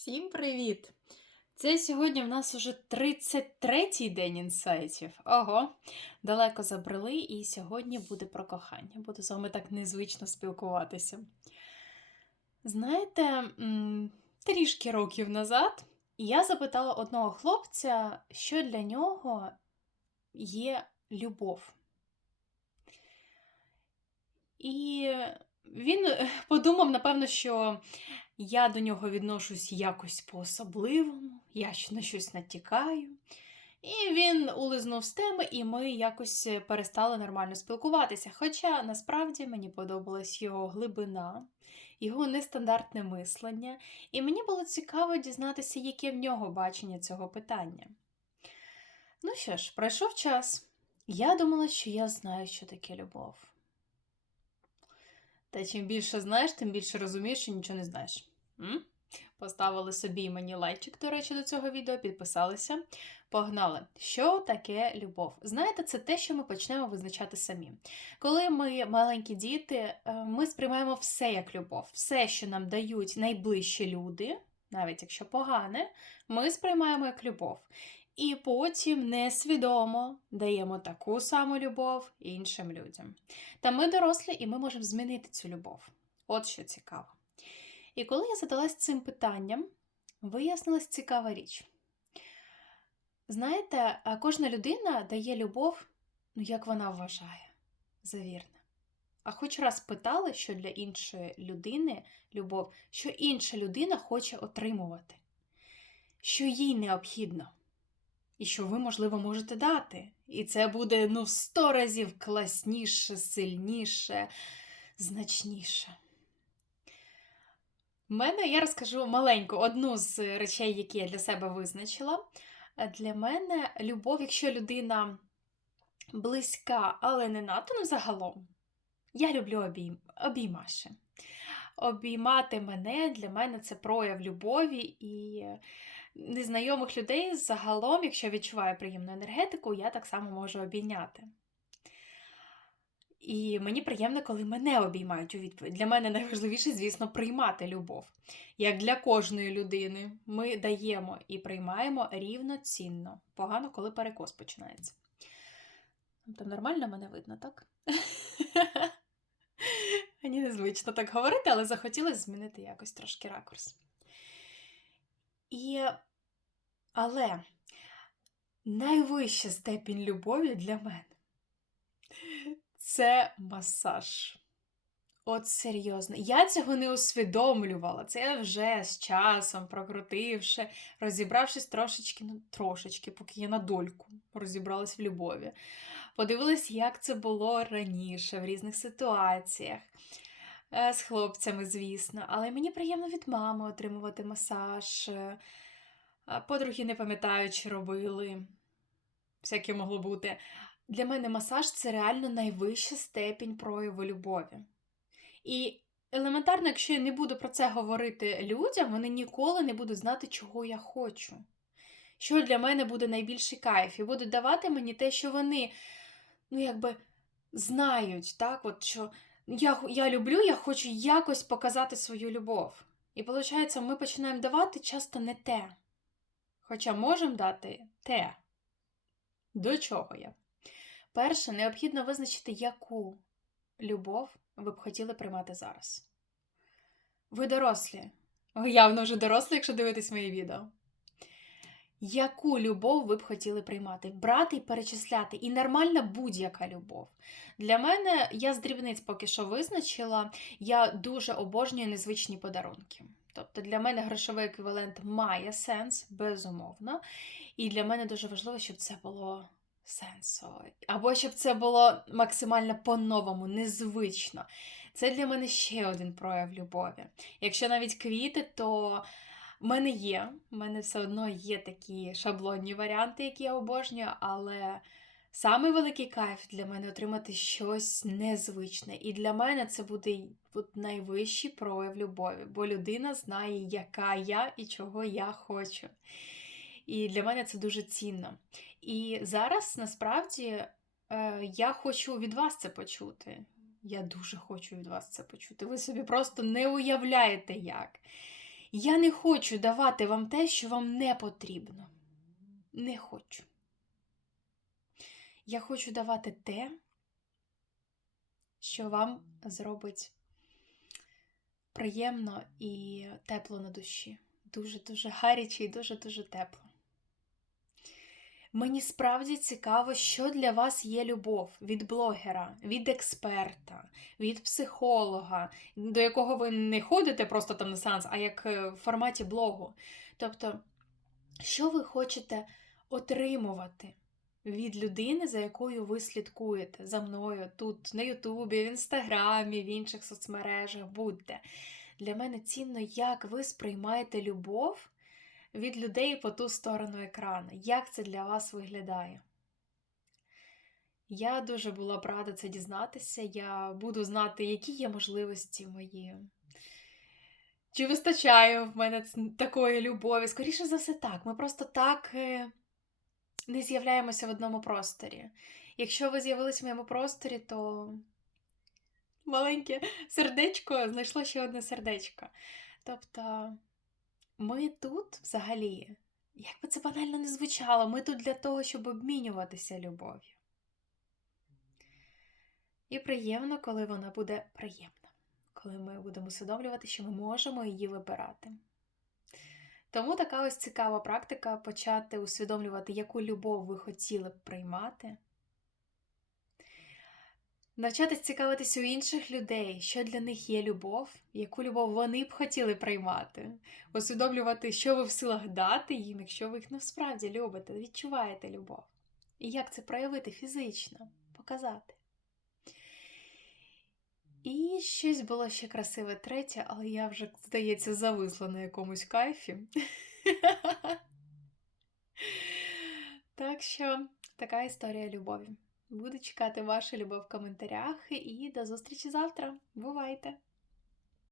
Всім привіт! Це сьогодні в нас уже 33-й день інсайтів. Ого, далеко забрели, і сьогодні буде про кохання. Буду з вами так незвично спілкуватися. Знаєте, трішки років назад я запитала одного хлопця, що для нього є любов. І він е, подумав, напевно, що я до нього відношусь якось по-особливому, я на щось натякаю. І він улизнув з теми, і ми якось перестали нормально спілкуватися. Хоча насправді мені подобалась його глибина, його нестандартне мислення, і мені було цікаво дізнатися, яке в нього бачення цього питання. Ну що ж, пройшов час. Я думала, що я знаю, що таке любов. Та чим більше знаєш, тим більше розумієш, що нічого не знаєш. Поставили собі мені лайчик, до речі, до цього відео, підписалися. Погнали. Що таке любов? Знаєте, це те, що ми почнемо визначати самі. Коли ми маленькі діти, е, ми сприймаємо все як любов, все, що нам дають найближчі люди, навіть якщо погане, ми сприймаємо як любов. І потім несвідомо даємо таку саму любов іншим людям. Та ми дорослі, і ми можемо змінити цю любов. От що цікаво. І коли я задалась цим питанням, вияснилась цікава річ. Знаєте, кожна людина дає любов, ну як вона вважає, за вірне. А хоч раз питали, що для іншої людини любов, що інша людина хоче отримувати, що їй необхідно, і що ви, можливо, можете дати. І це буде ну в сто разів класніше, сильніше, значніше. В мене я розкажу маленьку одну з речей, які я для себе визначила. Е, Для мене любов, якщо людина близька, але не надто, ну загалом. Я люблю обійм... обіймаші. Обіймати мене для мене це прояв любові і незнайомих людей загалом, якщо відчуваю приємну енергетику, я так само можу обійняти. І мені приємно, коли мене обіймають у відповідь. Для мене найважливіше, звісно, приймати любов. Як для кожної людини, ми даємо і приймаємо рівноцінно. Погано, коли перекос починається. Там нормально мене видно, так? Мені незвично так говорити, але захотілося змінити якось трошки ракурс. І... Але найвища степінь любові для мене це масаж. От серйозно. Я цього не усвідомлювала. Це я вже з часом, прокрутивши, розібравшись трошечки, ну трошечки, поки я на дольку розібралась в любові. Подивилась, як це було раніше, в різних ситуаціях. Е, З хлопцями, звісно, але мені приємно від мами отримувати масаж. Е, Подруги не пам'ятаю, чи робили. Всяке могло бути. Для мене масаж це реально найвища степінь прояву любові. І елементарно, якщо я не буду про це говорити людям, вони ніколи не будуть знати, чого я хочу. Що для мене буде найбільший кайф, і будуть давати мені те, що вони, ну, якби знають, так, от що я, я люблю, я хочу якось показати свою любов. І виходить, ми починаємо давати часто не те. Хоча можемо дати те. До чого я? Перше, необхідно визначити, яку любов ви б хотіли приймати зараз. Ви дорослі. Ви явно вже дорослі, якщо дивитесь мої відео. Яку любов ви б хотіли приймати? Брати і перечисляти. І нормальна будь-яка любов. Для мене, я з дрібниць поки що визначила, я дуже обожнюю незвичні подарунки. Тобто для мене грошовий еквівалент має сенс, безумовно. І для мене дуже важливо, щоб це було сенсово. Або щоб це було максимально по-новому, незвично. Це для мене ще один прояв любові. Якщо навіть квіти, то в мене є. В мене все одно є такі шаблонні варіанти, які я обожнюю, але самий великий кайф для мене отримати щось незвичне. І для мене це буде найвищий прояв любові, бо людина знає, яка я і чого я хочу. І для мене це дуже цінно. І зараз насправді е, я хочу від вас це почути. Я дуже хочу від вас це почути. Ви собі просто не уявляєте як. Я не хочу давати вам те, що вам не потрібно. Не хочу. Я хочу давати те, що вам зробить приємно і тепло на душі. Дуже-дуже гаряче і дуже-дуже тепло. Мені справді цікаво, що для вас є любов від блогера, від експерта, від психолога, до якого ви не ходите просто там на сеанс, а як е, в форматі блогу. Тобто, що ви хочете отримувати від людини, за якою ви слідкуєте за мною тут, на Ютубі, в Інстаграмі, в інших соцмережах, будьте. Для мене цінно, як ви сприймаєте любов від людей по ту сторону екрану. Як це для вас виглядає? Я дуже була б рада це дізнатися. Я буду знати, які є можливості мої. Чи вистачає в мене такої любові? Скоріше за все, так. Ми просто так е, не з'являємося в одному просторі. Якщо ви з'явились в моєму просторі, то маленьке сердечко знайшло ще одне сердечко. Тобто, ми тут взагалі, як би це банально не звучало, ми тут для того, щоб обмінюватися любов'ю. І приємно, коли вона буде приємна, коли ми будемо усвідомлювати, що ми можемо її вибирати. Тому така ось цікава практика почати усвідомлювати, яку любов ви хотіли б приймати. Навчатись цікавитись у інших людей, що для них є любов, яку любов вони б хотіли приймати, усвідомлювати, що ви в силах дати їм, якщо ви їх насправді любите, відчуваєте любов. І як це проявити фізично, показати. І щось було ще красиве третє, але я вже, здається, зависла на якомусь кайфі. Так що така історія любові. Буду чекати вашу любов в коментарях і до зустрічі завтра. Бувайте!